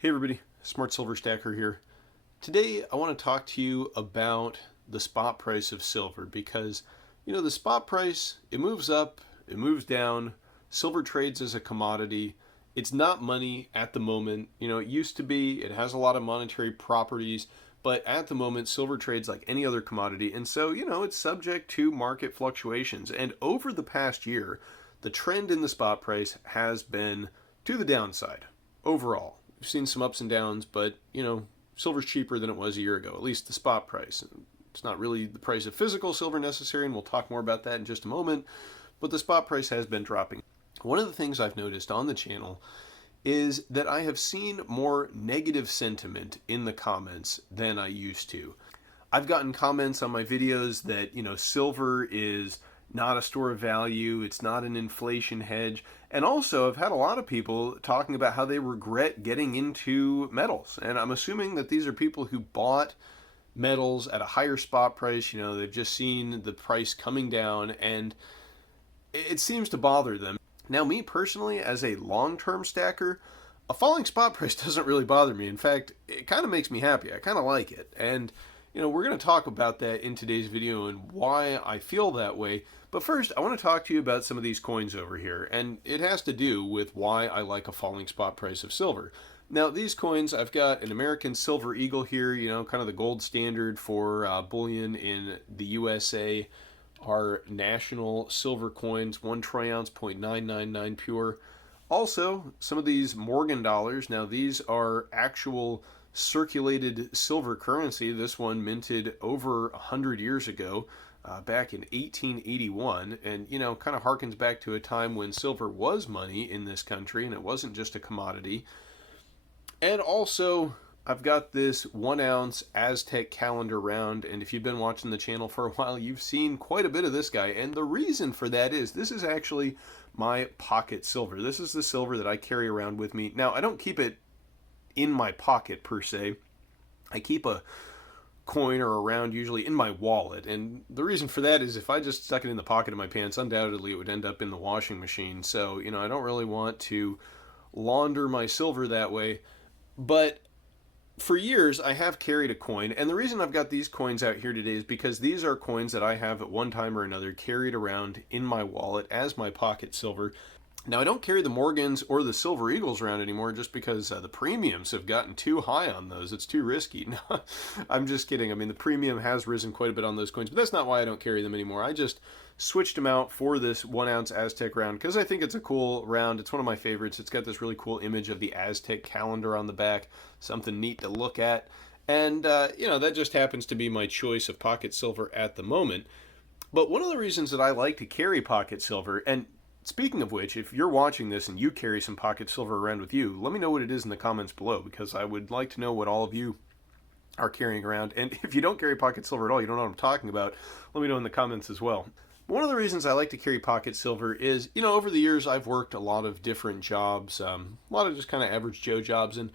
Hey everybody, Smart Silver Stacker here. Today I want to talk to you about the spot price of silver because, the spot price, it moves up, it moves down, silver trades as a commodity. It's not money at the moment. It used to be, it has a lot of monetary properties, but at the moment silver trades like any other commodity. And so, it's subject to market fluctuations. And over the past year, the trend in the spot price has been to the downside overall. We've seen some ups and downs, but silver's cheaper than it was a year ago, at least the spot price. It's not really the price of physical silver necessary, and we'll talk more about that in just a moment, but the spot price has been dropping. One of the things I've noticed on the channel is that I have seen more negative sentiment in the comments than I used to. I've gotten comments on my videos that, silver is not a store of value, it's not an inflation hedge. And also, I've had a lot of people talking about how they regret getting into metals. And I'm assuming that these are people who bought metals at a higher spot price. They've just seen the price coming down and it seems to bother them. Now, me personally, as a long-term stacker, a falling spot price doesn't really bother me. In fact, it kind of makes me happy. I kind of like it. And we're going to talk about that in today's video and why I feel that way. But first, I want to talk to you about some of these coins over here, and it has to do with why I like a falling spot price of silver. Now, these coins, I've got an American Silver Eagle here, kind of the gold standard for bullion in the USA. Our national silver coins, 1 troy ounce, 0.999 pure. Also, some of these Morgan dollars. Now, these are actual circulated silver currency. This one minted over 100 years ago, back in 1881, and kind of harkens back to a time when silver was money in this country and it wasn't just a commodity. And also, I've got this 1 ounce Aztec calendar round, and if you've been watching the channel for a while, you've seen quite a bit of this guy, and the reason for that is this is actually my pocket silver. This is the silver that I carry around with me. Now, I don't keep it in my pocket per se. I keep a coin or a round usually in my wallet, and the reason for that is if I just stuck it in the pocket of my pants, undoubtedly it would end up in the washing machine. So I don't really want to launder my silver that way. But for years I have carried a coin, and the reason I've got these coins out here today is because these are coins that I have at one time or another carried around in my wallet as my pocket silver. Now, I don't carry the Morgans or the Silver Eagles around anymore just because the premiums have gotten too high on those. It's too risky. No, I'm just kidding. I mean, the premium has risen quite a bit on those coins, but that's not why I don't carry them anymore. I just switched them out for this 1 ounce Aztec round because I think it's a cool round. It's one of my favorites. It's got this really cool image of the Aztec calendar on the back, something neat to look at. And, that just happens to be my choice of pocket silver at the moment. But one of the reasons that I like to carry pocket silver, and speaking of which, if you're watching this and you carry some pocket silver around with you, let me know what it is in the comments below, because I would like to know what all of you are carrying around. And if you don't carry pocket silver at all, you don't know what I'm talking about, let me know in the comments as well. One of the reasons I like to carry pocket silver is, over the years I've worked a lot of different jobs, a lot of just kind of average Joe jobs, and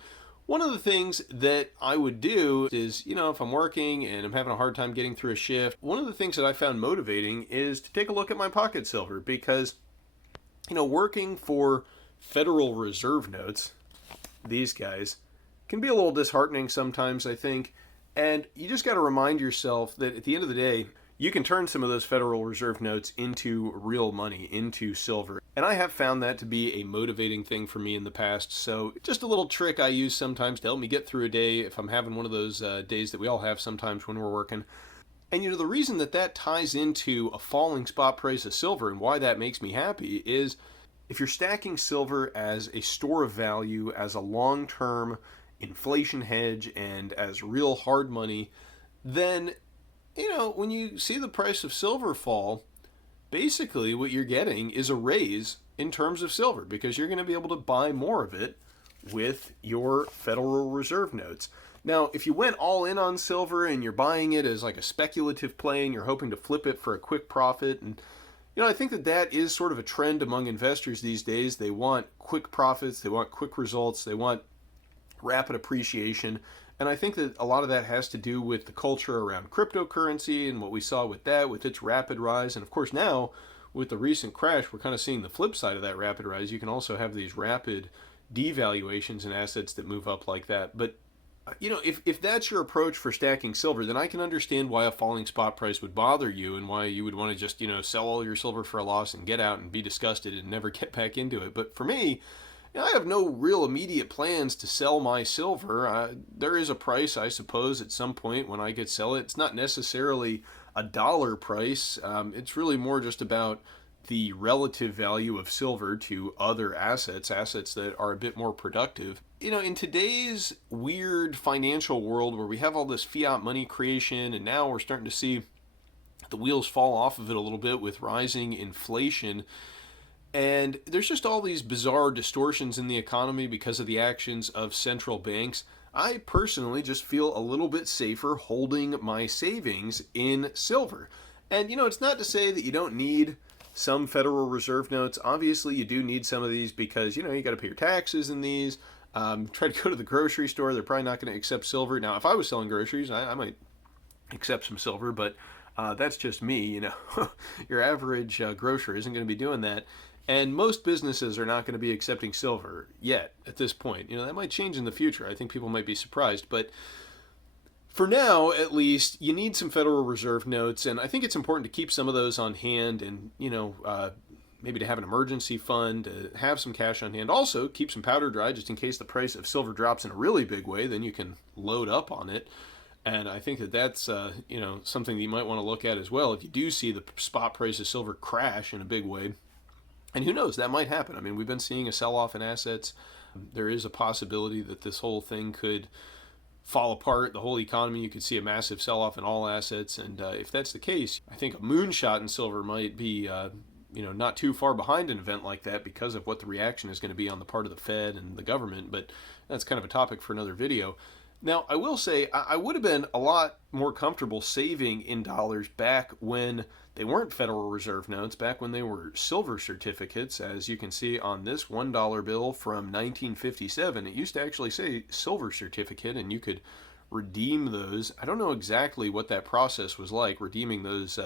one of the things that I would do is, if I'm working and I'm having a hard time getting through a shift, one of the things that I found motivating is to take a look at my pocket silver, because working for Federal Reserve notes, these guys, can be a little disheartening sometimes, I think. And you just got to remind yourself that at the end of the day, you can turn some of those Federal Reserve notes into real money, into silver. And I have found that to be a motivating thing for me in the past. So just a little trick I use sometimes to help me get through a day if I'm having one of those days that we all have sometimes when we're working. And the reason that ties into a falling spot price of silver and why that makes me happy is if you're stacking silver as a store of value, as a long-term inflation hedge, and as real hard money, then, when you see the price of silver fall, basically what you're getting is a raise in terms of silver because you're going to be able to buy more of it with your Federal Reserve notes. Now, if you went all in on silver and you're buying it as like a speculative play and you're hoping to flip it for a quick profit, and I think that is sort of a trend among investors these days. They want quick profits, they want quick results, they want rapid appreciation, and I think that a lot of that has to do with the culture around cryptocurrency and what we saw with that, with its rapid rise. And of course now, with the recent crash, we're kind of seeing the flip side of that rapid rise. You can also have these rapid devaluations in assets that move up like that. But if that's your approach for stacking silver, then I can understand why a falling spot price would bother you and why you would want to just, sell all your silver for a loss and get out and be disgusted and never get back into it. But for me, I have no real immediate plans to sell my silver. There is a price, I suppose, at some point when I could sell it. It's not necessarily a dollar price. It's really more just about the relative value of silver to other assets that are a bit more productive. In today's weird financial world where we have all this fiat money creation and now we're starting to see the wheels fall off of it a little bit with rising inflation, and there's just all these bizarre distortions in the economy because of the actions of central banks. I personally just feel a little bit safer holding my savings in silver. And, it's not to say that you don't need some Federal Reserve notes. Obviously, you do need some of these because, you got to pay your taxes in these. Try to go to the grocery store. They're probably not going to accept silver. Now, if I was selling groceries, I might accept some silver, but that's just me. Your average grocer isn't going to be doing that. And most businesses are not going to be accepting silver yet at this point. That might change in the future. I think people might be surprised. But for now, at least, you need some Federal Reserve notes. And I think it's important to keep some of those on hand and, maybe to have an emergency fund, to have some cash on hand. Also, keep some powder dry just in case the price of silver drops in a really big way. Then you can load up on it. And I think that's, something that you might want to look at as well. If you do see the spot price of silver crash in a big way, and who knows, that might happen. I mean, we've been seeing a sell-off in assets. There is a possibility that this whole thing could fall apart, the whole economy. You could see a massive sell-off in all assets. And if that's the case, I think a moonshot in silver might be, not too far behind an event like that because of what the reaction is going to be on the part of the Fed and the government. But that's kind of a topic for another video. Now, I will say I would have been a lot more comfortable saving in dollars back when they weren't Federal Reserve notes, back when they were silver certificates. As you can see on this $1 bill from 1957, it used to actually say silver certificate, and you could redeem those. I don't know exactly what that process was like, redeeming those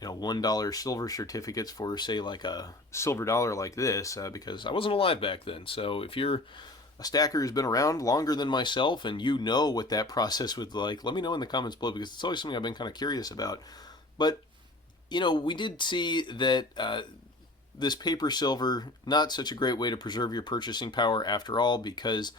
$1 silver certificates for, say, like a silver dollar like this, because I wasn't alive back then. So if you're a stacker who's been around longer than myself and you know what that process was like, let me know in the comments below, because it's always something I've been kind of curious about. But we did see that this paper silver, not such a great way to preserve your purchasing power after all, because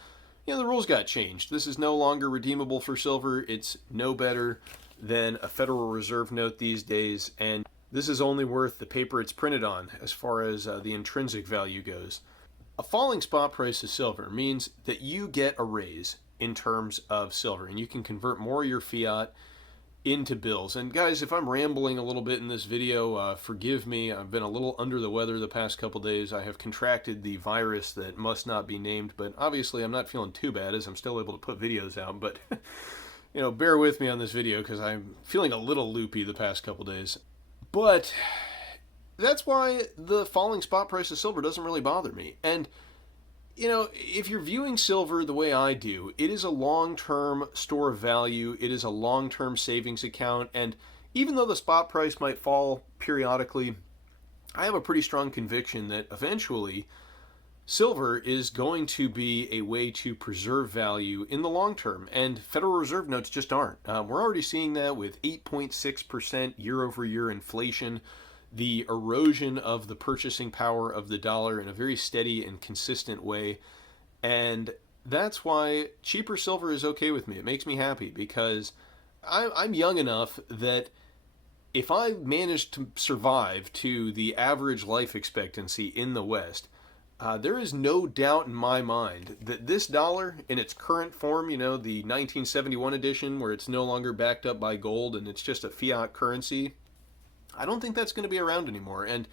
the rules got changed. This is no longer redeemable for silver. It's no better than a Federal Reserve note these days, and this is only worth the paper it's printed on as far as the intrinsic value goes. A falling spot price of silver means that you get a raise in terms of silver, and you can convert more of your fiat into bills. And guys, if I'm rambling a little bit in this video, forgive me. I've been a little under the weather the past couple days. I have contracted the virus that must not be named, but obviously I'm not feeling too bad as I'm still able to put videos out. But bear with me on this video because I'm feeling a little loopy the past couple days. But that's why the falling spot price of silver doesn't really bother me. And if you're viewing silver the way I do, it is a long-term store of value. It is a long-term savings account. And even though the spot price might fall periodically, I have a pretty strong conviction that eventually silver is going to be a way to preserve value in the long term. And Federal Reserve notes just aren't. We're already seeing that with 8.6% year-over-year inflation, the erosion of the purchasing power of the dollar in a very steady and consistent way. And that's why cheaper silver is okay with me. It makes me happy because I'm young enough that if I manage to survive to the average life expectancy in the West, there is no doubt in my mind that this dollar in its current form, the 1971 edition where it's no longer backed up by gold and it's just a fiat currency, I don't think that's going to be around anymore. And,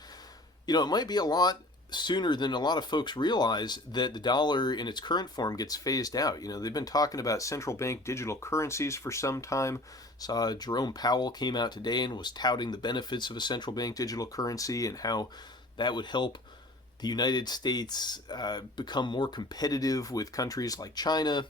it might be a lot sooner than a lot of folks realize that the dollar in its current form gets phased out. They've been talking about central bank digital currencies for some time. Saw Jerome Powell came out today and was touting the benefits of a central bank digital currency and how that would help the United States become more competitive with countries like China,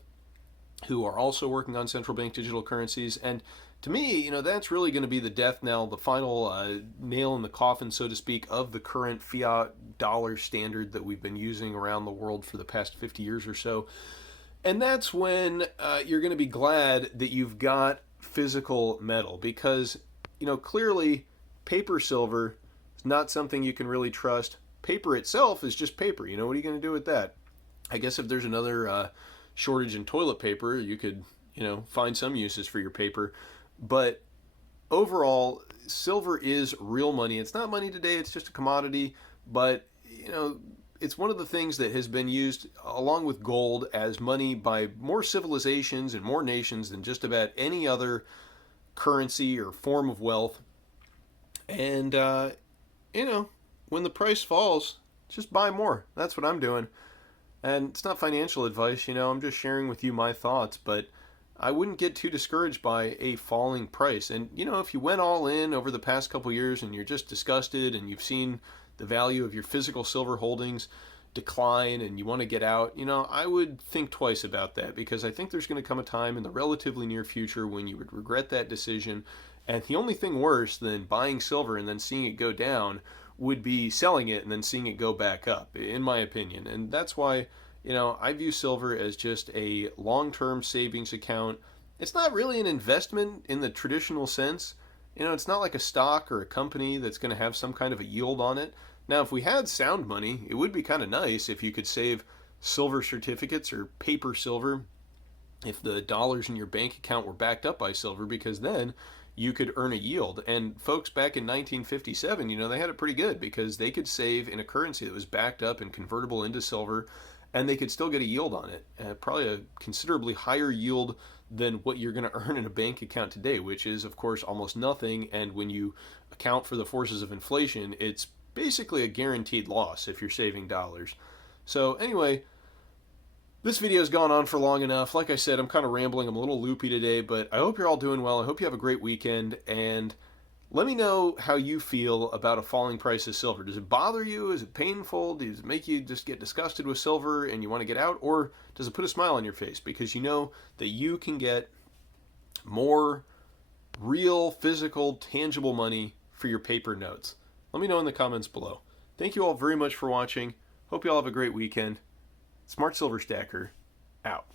who are also working on central bank digital currencies. And To me, that's really going to be the death knell, the final nail in the coffin, so to speak, of the current fiat dollar standard that we've been using around the world for the past 50 years or so. And that's when you're going to be glad that you've got physical metal because, clearly paper silver is not something you can really trust. Paper itself is just paper. What are you going to do with that? I guess if there's another shortage in toilet paper, you could, find some uses for your paper. But overall, silver is real money. It's not money today, it's just a commodity. But, it's one of the things that has been used along with gold as money by more civilizations and more nations than just about any other currency or form of wealth. And, when the price falls, just buy more. That's what I'm doing. And it's not financial advice, I'm just sharing with you my thoughts, but I wouldn't get too discouraged by a falling price. And, if you went all in over the past couple years and you're just disgusted and you've seen the value of your physical silver holdings decline and you want to get out, I would think twice about that because I think there's going to come a time in the relatively near future when you would regret that decision. And the only thing worse than buying silver and then seeing it go down would be selling it and then seeing it go back up, in my opinion. And that's why, I view silver as just a long term savings account. It's not really an investment in the traditional sense. It's not like a stock or a company that's going to have some kind of a yield on it. Now, if we had sound money, it would be kind of nice if you could save silver certificates or paper silver if the dollars in your bank account were backed up by silver, because then you could earn a yield. And folks back in 1957, they had it pretty good because they could save in a currency that was backed up and convertible into silver, and they could still get a yield on it. Probably a considerably higher yield than what you're going to earn in a bank account today, which is, of course, almost nothing. And when you account for the forces of inflation, it's basically a guaranteed loss if you're saving dollars. So anyway, this video has gone on for long enough. Like I said, I'm kind of rambling. I'm a little loopy today, but I hope you're all doing well. I hope you have a great weekend. And let me know how you feel about a falling price of silver. Does it bother you? Is it painful? Does it make you just get disgusted with silver and you want to get out? Or does it put a smile on your face because you know that you can get more real, physical, tangible money for your paper notes? Let me know in the comments below. Thank you all very much for watching. Hope you all have a great weekend. Smart Silver Stacker, out.